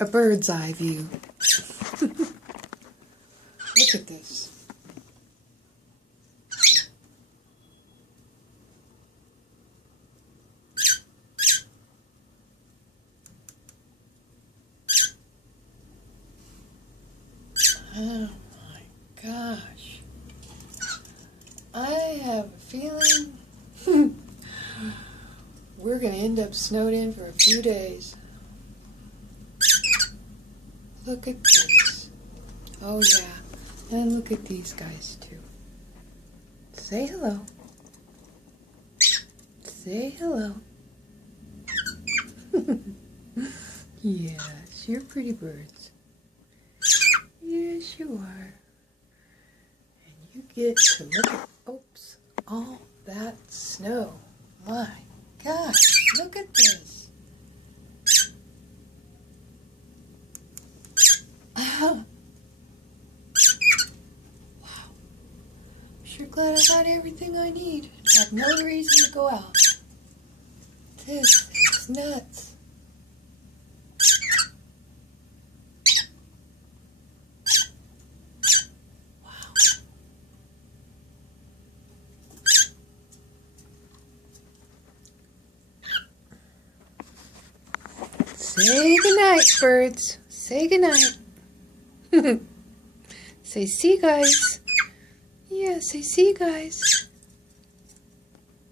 A bird's eye view. Look at this. Oh my gosh. I have a feeling we're going to end up snowed in for a few days. Look at this. Oh yeah. And look at these guys too. Say hello. Say hello. Yes, you're pretty birds. Yes, you are. And you get to look at, oops, all that snow. My gosh, look at this. Wow. I'm sure glad I got everything I need. I have no reason to go out. This is nuts. Say goodnight, birds. Say goodnight. Say see guys. Yeah, say see guys.